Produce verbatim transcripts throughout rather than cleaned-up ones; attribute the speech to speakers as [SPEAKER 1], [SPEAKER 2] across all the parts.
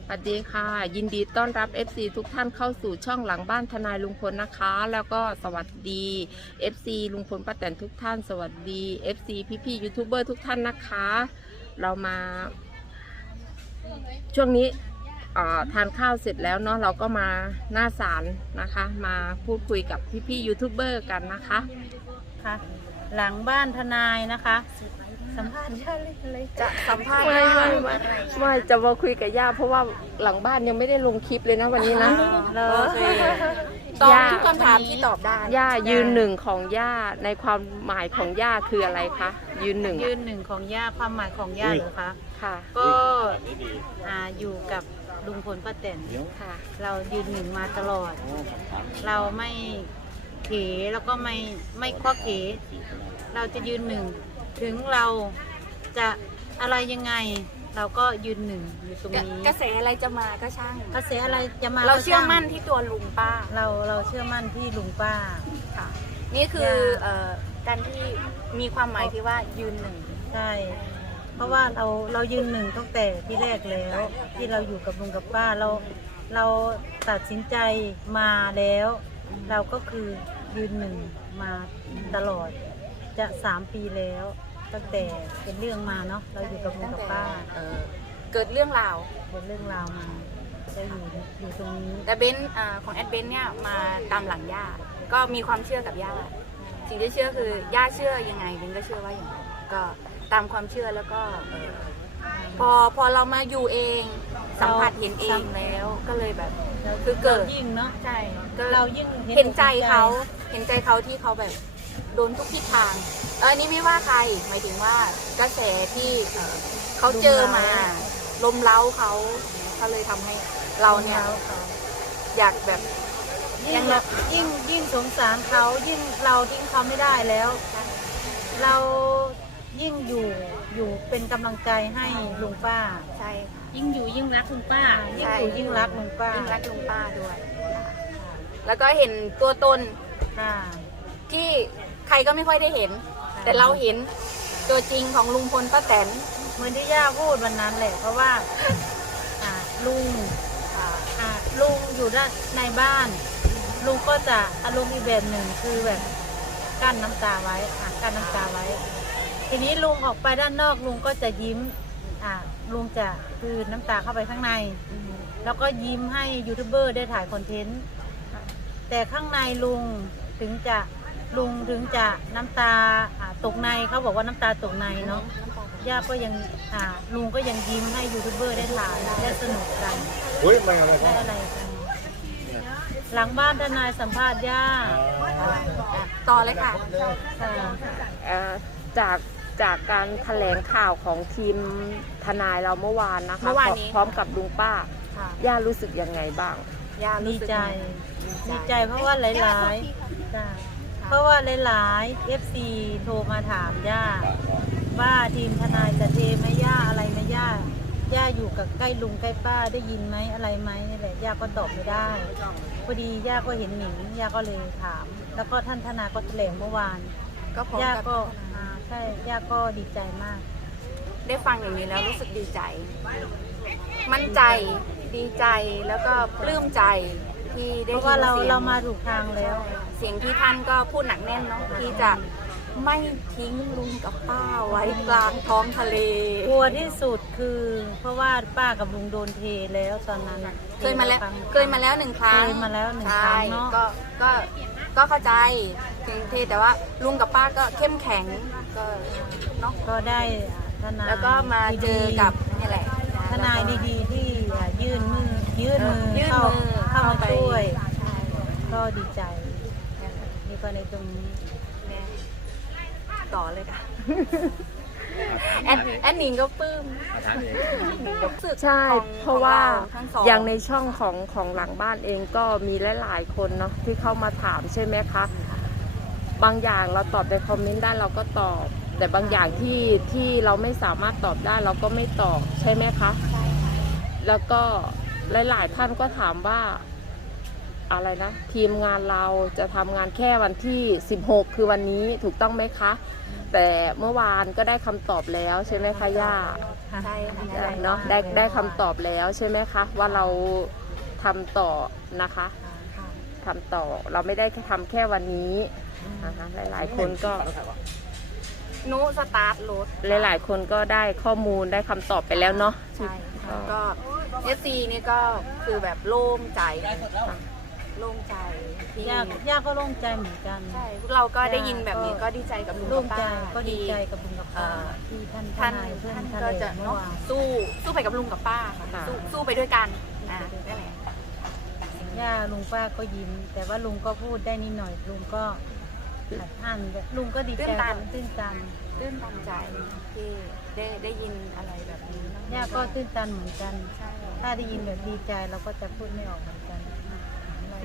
[SPEAKER 1] สวัสดีค่ะยินดีต้อนรับ เอฟ ซี ทุกท่านเข้าสู่ช่องหลังบ้านทนายลุงพลนะคะแล้วก็สวัสดี เอฟ ซี ลุงพลป้าแตนทุกท่านสวัสดี เอฟ ซี พี่ๆยูทูบเบอร์ทุกท่านนะคะเรามาช่วงนี้ทานข้าวเสร็จแล้วเนาะเราก็มาหน้าศาลนะคะมาพูดคุยกับพี่ๆยูทูบเบอร์กันนะคะ
[SPEAKER 2] ค่ะหลังบ้านทนายนะคะสัมภาษณ์ย่าเลยจะสัมภาษณ์
[SPEAKER 1] ไม่ไม่ไม่ไม่จะมาคุยกับย่าเพราะว่าหลังบ้านยังไม่ได้ลงคลิปเลยนะวันนี้นะ
[SPEAKER 2] โอเคตอบทุกคำถามที่ตอบได้
[SPEAKER 1] ย่ายืนหนึ่งของย่าในความหมายของย่าคืออะไรคะยืนหนึ่ง
[SPEAKER 2] ยืนหนึ่งของย่าความหมายของย่าเหรอคะ
[SPEAKER 1] ค่ะ
[SPEAKER 2] ก็อ่าอยู่กับลุงพลป้าแตน
[SPEAKER 1] ค่ะ
[SPEAKER 2] เรายืนหนึ่งมาตลอดเราไม่เขแล้วก็ไม่ไม่ข้อเขเราจะยืนหนึ่งถึงเราจะอะไรยังไงเราก็ยืนหนึ่งอยู่ตรงนี้
[SPEAKER 3] กระแสอะไรจะมาก็ช่าง
[SPEAKER 2] กระแสอะไรจะมา
[SPEAKER 3] เราเชื่อมั่นที่ตัวลุงป้า
[SPEAKER 2] เราเราเชื่อมั่นที่ลุงป้า
[SPEAKER 3] ค่ะนี่คือเอ่อการที่มีความหมายที่ว่ายืนหนึ่ง
[SPEAKER 2] ใช่เพราะว่าเราเรายืนหนึ่งตั้งแต่ที่แรกแล้วที่เราอยู่กับลุงกับป้าเราเราตัดสินใจมาแล้วเราก็คือยืนหนึ่งมาตลอดจะสามปีแล้วตั้งแต่เป็นเรื่องมาเนาะเราอยู่กับลุงกับป้า
[SPEAKER 3] เออเกิดเรื่องราว
[SPEAKER 2] เป็นเรื่องราวมาจะอยู่อยู่ตรงนี้
[SPEAKER 3] แต่เบนของแอดเบนเนี่ยมาตามหลังย่าก็มีความเชื่อกับย่าสิ่งที่เชื่อคือย่าเชื่อยังไงเบนก็เชื่อว่าอย่างนั้นก็ตามความเชื่อแล้วก็พอพอเรามาอยู่เองสัมผัสเห็นเองแล้วก็เลยแบบคือเกิด
[SPEAKER 2] ยิ่งเนาะ
[SPEAKER 3] ใช่
[SPEAKER 2] เรายิ่ง
[SPEAKER 3] เห็นใจเขาเห็นใจเขาที่เขาแบบโดนทุกทิศทางเออนี่ไม่ว่าใครหมายถึงว่ากระแสที่เขาเจอมาลมเล้าเขาเขาเลยทำให้เราเนี่ยอยากแบบ
[SPEAKER 2] ยิ่งยิ่งยิ่งสงสารเขายิ่งเราทิ้งเขาไม่ได้แล้วเรายิ่งอยู่อยู่เป็นกำลังใจให้ลุงป้า
[SPEAKER 3] ใช่ค่ะ
[SPEAKER 2] ยิ่งอยู่ยิ่งรักลุงป้ายิ่งอยู่ยิ่งรักลุงป้า
[SPEAKER 3] ยิ่งรักลุงป้าด้วยแล้วก็เห็นตัวตนที่ใครก็ไม่ค่อยได้เห็นแต่เราเห็นตัวจริงของลุงพลป้าแตน
[SPEAKER 2] เหมือนที่ย่าพูดวันนั้นแหละเพราะว่าลุงลุงอยู่ด้านในบ้านลุงก็จะอารมณ์อีกแบบหนึ่งคือแบบกั้นน้ำตาไว้กั้นน้ำตาไว้ทีนี้ลุงออกไปด้านนอกลุงก็จะยิ้มลุงจะคือน้ำตาเข้าไปข้างในแล้วก็ยิ้มให้ยูทูบเบอร์ได้ถ่ายคอนเทนต์แต่ข้างในลุงถึงจะลุงถึงจะน้ำตาตกในเขาบอกว่าน้ำตาตกในเนาะย่าก็ยังลุงก็ยังยิ้มให้ยูทูบเบอร์ได้ถ่ายได้สนุกกันได้อะไรกันหลังบ้านทนายสัมภาษณ์ย่า
[SPEAKER 3] ต่อเลยค่ะ
[SPEAKER 1] จากจากการแถลงข่าวของทีมทนายเราเมื่อวานนะคะพร้อมกับลุงป้าย่ารู้สึกยังไงบ้าง
[SPEAKER 3] ย่า
[SPEAKER 2] ดีใจดีใจเพราะว่าหลายๆเพราะว่าหลายๆ เอฟ ซี โทรมาถามย่าว่าทีมทนายจะเทไหมย่าอะไรไหมย่าย่าอยู่กับใกล้ลุงใกล้ป้าได้ยินไหมอะไรไหมนี่แหละย่าก็ตอบไม่ได้พอดีย่าก็เห็นหนิงย่าก็เลยถามแล้วก็ท่านทนายก็แถลงเมื่อวานย่าก็ใช่ย่าก็ดีใจมาก
[SPEAKER 3] ได้ฟังอย่างนี้แล้วรู้สึกดีใจมั่นใจดีใจแล้วก็ปลื้มใจที่ได้
[SPEAKER 2] เพราะว่าเราเรามาถูกทางแล้ว
[SPEAKER 3] เสียงที่ท่านก็พูดหนักแน่นเนาะที่จะไม่ทิ้งลุงกับป้าไว้กลางท้องทะเล
[SPEAKER 2] กลัวที่สุดคือเพราะว่าป้ากับลุงโดนเทแล้วตอนนั้น
[SPEAKER 3] เคยมาแล้วเคยมาแล้วหนึ่งครั้ง
[SPEAKER 2] เคยมาแล้วหนึ่งครั้งเนาะ
[SPEAKER 3] ก็ก็ก็เข้าใจถึงเทแต่ว่าลุงกับป้าก็เข้มแข็งก็เนาะ
[SPEAKER 2] ก็ได้ทนาย
[SPEAKER 3] แล้วก็มาเจอกับนี่แหละ
[SPEAKER 2] ทนายดีๆที่ยื่นมือยื่นมือเข้าเข้ามาช่วยก็ดีใจนี่ก็ในตรงนี้
[SPEAKER 3] ต่อเลยค่ะแอนแอนนิงก็ปลื้ม
[SPEAKER 1] ใช่เพราะว่าอย่างในช่องของของหลังบ้านเองก็มีหลายๆคนเนาะที่เข้ามาถามใช่ไหมคะบางอย่างเราตอบในคอมเมนต์ได้เราก็ตอบแต่บางอย่างที่ที่เราไม่สามารถตอบได้เราก็ไม่ตอบใช่ไหมคะแล้วก็หลายๆท่านก็ถามว่าอะไรนะทีมงานเราจะทำงานแค่วันที่สิบหกคือวันนี้ถูกต้องไหมคะแต่เมื่อวานก็ได้คำตอบแล้วใช่ไหมคะย่า
[SPEAKER 3] ใช่ค่ะ
[SPEAKER 1] เนาะได้ได้คำตอบแล้วใช่ไหมคะว่าเราทำต่อนะคะทำต่อเราไม่ได้แค่ทำแค่วันนี้นะคะหลายๆคนก็
[SPEAKER 3] นุสตาร์ทรถ
[SPEAKER 1] หลายๆคนก็ได้ข้อมูลได้คำตอบไปแล้วเนาะ
[SPEAKER 3] ใช่ค่ะก็เอฟซีนี่ก็คือแบบโล่งใจโล่งใจที่
[SPEAKER 2] ย่าย่าก็โล่งใจเหมือนกัน
[SPEAKER 3] ใช่พวกเราก็ได้ยินแบบนี้ก็ดีใจกับลุง
[SPEAKER 2] โล่
[SPEAKER 3] กับ
[SPEAKER 2] งใจ
[SPEAKER 3] ป้า
[SPEAKER 2] ก็ดี
[SPEAKER 3] ที่
[SPEAKER 2] ใจกับลุงกับป้าที่ท่าน
[SPEAKER 3] ท่าน
[SPEAKER 2] ยเพื่อน
[SPEAKER 3] ท่าน
[SPEAKER 2] ท่าน
[SPEAKER 3] ก็
[SPEAKER 2] เลย
[SPEAKER 3] จะ
[SPEAKER 2] เมื่
[SPEAKER 3] เนาะ
[SPEAKER 2] อวาน
[SPEAKER 3] สู้สู้ไปกับลุงกับป้าค่ะสู้สู้ไปด้วยกันอ่านั่นแหละ
[SPEAKER 2] ย่าลุงป้าก็ยิ้ม แต่ว่าลุงก็พูดได้นิดหน่อยลุงก็อัดอั้นลุงก็ดีใจตื้นตัน
[SPEAKER 3] ตื้นตันใจที่ได้ได้ยินอะไรแบบนี้เนอะ
[SPEAKER 2] ย่าก็ตื้นตันเหมือนกัน
[SPEAKER 3] ใช่
[SPEAKER 2] ถ้าได้ยินแบบดีใจเราก็จะพูดไม่ออกเหมือนกันเรา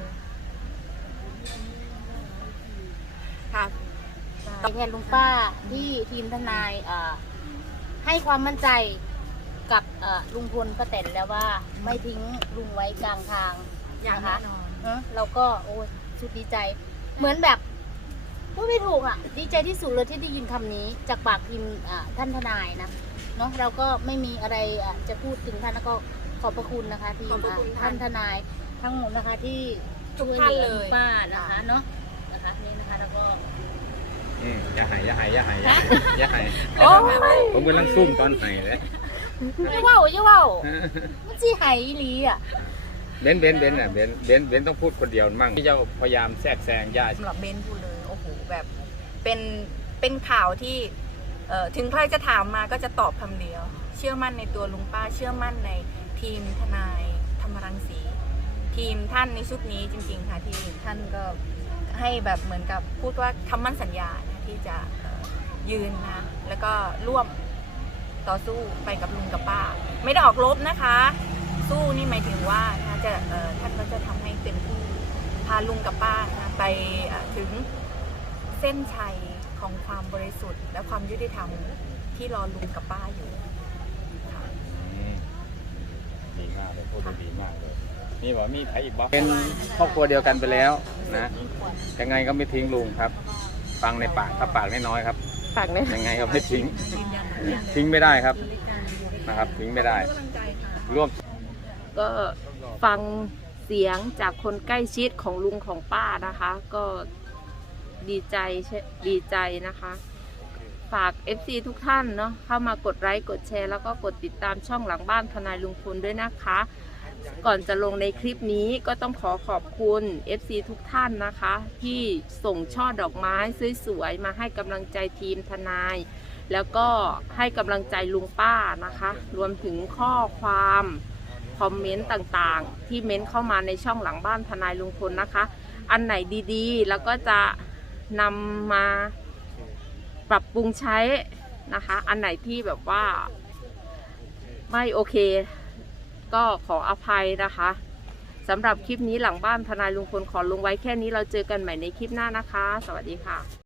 [SPEAKER 3] ค่ะ
[SPEAKER 4] แทนลุงป้าที่ทีมทนายเอ่อให้ความมั่นใจกับเอ่อลุงพลป้าแตนแล้วว่าไม่ทิ้งลุงไว้กลางทาง
[SPEAKER 3] อย่าง
[SPEAKER 4] นะ
[SPEAKER 3] แน่
[SPEAKER 4] คะ
[SPEAKER 3] นอน
[SPEAKER 4] เนอะเราก็โอ้ยสุดดีใจ เหมือนแบบพูดไม่ถูกอ่ะ ดีใจที่สุดเลยที่ได้ยินคำนี้จากปากทีมอ่าท่านทนายนะเนาะเราก็ไม่มีอะไรอ่ะจะพูดถึงท่านแล้วก็ขอบพระคุณนะคะทีม
[SPEAKER 3] ขอบพระคุณ
[SPEAKER 4] อ่ะท่านทนายทั้งหมดนะคะที่
[SPEAKER 3] ทุกท่านเลย
[SPEAKER 4] ช่วหอป้านะคะเนาะนะคะนี่นะคะแล้วก็
[SPEAKER 5] อืมอย่าหายอย่าหายอย่าหายอย่าหาย
[SPEAKER 1] โอ้ย
[SPEAKER 5] ผมกำลังซุ่มตอนหายเลย
[SPEAKER 4] อย่าเว่าอย่าเว่ามันจีไหายอีหลีอ่ะ
[SPEAKER 5] เบนเบนเบนอ่ะเบนเบนเบนต้องพูดคนเดียวมั่งที่จะพยายามแทรกแซงญาติ
[SPEAKER 3] สำหรับเบนพูดเลยโอ้โหแบบเป็นเป็นข่าวที่เอ่อถึงใครจะถามมาก็จะตอบคำเดียว เชื่อมั่นในตัวลุงป้าเชื่อมั่นในทีมทนายธรรมรังสี ทีมท่านในชุดนี้จริงๆค่ะที่ท่านก็ให้แบบเหมือนกับพูดว่าคำมั่นสัญญานะที่จะเอ่อยืนนะแล้วก็ร่วมต่อสู้ไปกับลุงกับป้า ไม่ได้ออกรบนะคะ สู้นี่หมายถึงว่านะจะเอ่อท่านก็จะทำให้เต็มที่พาลุงกับป้านะไปเอ่อถึงเส้นชัยของความบริสุทธิ์ และความยุติธรรมที่รอลุงกับป้าอยู่ค่ะ
[SPEAKER 5] อืมดีมากเลยพูดได้ดีมากเลยนี่บอกมีใครอีกบ้างเป็นครอบครัวเดียวกันไปแล้วนะยังไงก็ไม่ทิ้งลุงครับ ฟังในปากถ้าปากน้อยๆครับ
[SPEAKER 1] ฝากเนี่ย
[SPEAKER 5] ยังไงก็ไม่ทิ้ง ทิ้งไม่ได้ครับนะครับ ทิ้งไม่ได้ ร่วม
[SPEAKER 1] ก็ฟังเสียงจากคนใกล้ชิดของลุงของป้านะคะ ก็ดีใจใช่ดีใจนะคะ ฝาก เอฟ ซี ทุกท่านเนาะเข้ามากดไลค์กดแชร์แล้วก็กดติดตามช่องหลังบ้านทนายลุงพลด้วยนะคะ ก่อนจะลงในคลิปนี้ก็ต้องขอขอบคุณ เอฟ ซี ทุกท่านนะคะ ที่ส่งช่อดอกไม้สวยๆมาให้กำลังใจทีมทนาย แล้วก็ให้กำลังใจลุงป้านะคะ รวมถึงข้อความคอมเมนต์ต่างๆ ที่เม้นเข้ามาในช่องหลังบ้านทนายลุงพลนะคะ อันไหนดีๆ แล้วก็จะนำมาปรับปรุงใช้นะคะ อันไหนที่แบบว่าไม่โอเค ก็ขออภัยนะคะสำหรับคลิปนี้หลังบ้านทนายลุงพลขอลงไว้แค่นี้เราเจอกันใหม่ในคลิปหน้านะคะ สวัสดีค่ะ